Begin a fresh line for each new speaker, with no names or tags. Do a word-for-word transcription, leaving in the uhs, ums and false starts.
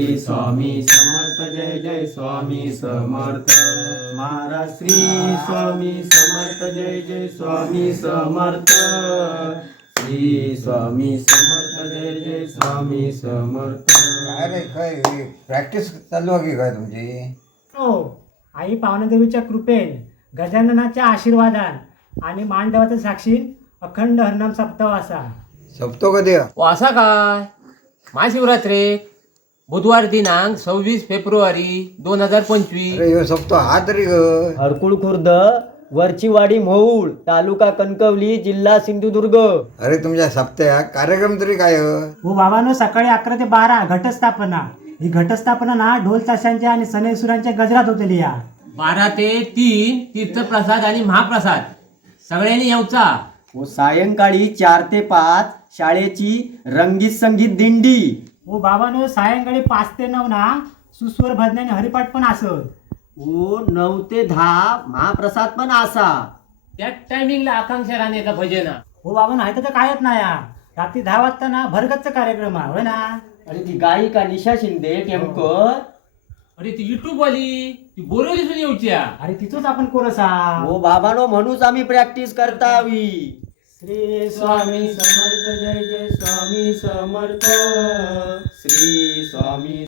श्री स्वामी समर्थ जय जय स्वामी समर्थ महाराज श्री स्वामी समर्थ जय जय स्वामी समर्थ श्री स्वामी समर्थ जय जय स्वामी समर्थ.
अरे काय प्रॅक्टिस चालू आहे की काय तुमची?
हो, आई पावनदेवीच्या कृपेन गजाननाच्या आशीर्वादान आणि मांडवाच्या साक्षीन अखंड हरनाम सप्ताह असा.
सप्तो कधी आहे?
ओ असा काय महाशिवरात्रेक बुधवार दिनांक सव्वीस फेब्रुवारी दोन हजार पंचवीस.
अरे ह्यो सप्तो हा तरी ग.
हरकुळ खुर्द वरचीवाडी मोहोळ तालुका कणकवली जिल्हा सिंधुदुर्ग.
अरे तुमच्या सप्त्यात कार्यक्रम तरी काय आहे?
हो बाबांनो, सकाळी अकरा ते बारा घटस्थापना. ही घटस्थापना ना ढोल ताशांच्या आणि सनेसुरांच्या गजरात होतली या.
बारा ते तीन तीर्थप्रसाद आणि महाप्रसाद सगळ्यांनी येऊचा.
व सायंकाळी चार ते पाच शाळेची रंगीत संगीत दिंडी.
हो बाबांनो, सायंकाळी पाच ते नऊ ना सुस्वर भजन आणि हरिपाठ पण असत.
व नऊ ते दहा महाप्रसाद पण असा.
त्या टायमिंगला आकांक्षा राहण्याचा भजना.
हो बाबा, नाही तर कायच नाही या. रात्री दहा वाजता ना भरगतचा कार्यक्रम आहे होय ना.
आणि ती गायिका निशा शिंदे टेमकर.
अरे ती युट्यूब वाली ती बोरवलीसून येऊची.
अरे तिथूच आपण कोरसा.
हो बाबानो, म्हणूच आम्ही प्रॅक्टिस करता हवी.
श्री
स्वामी समर्थ जय जय स्वामी समर्थ श्री स्वामी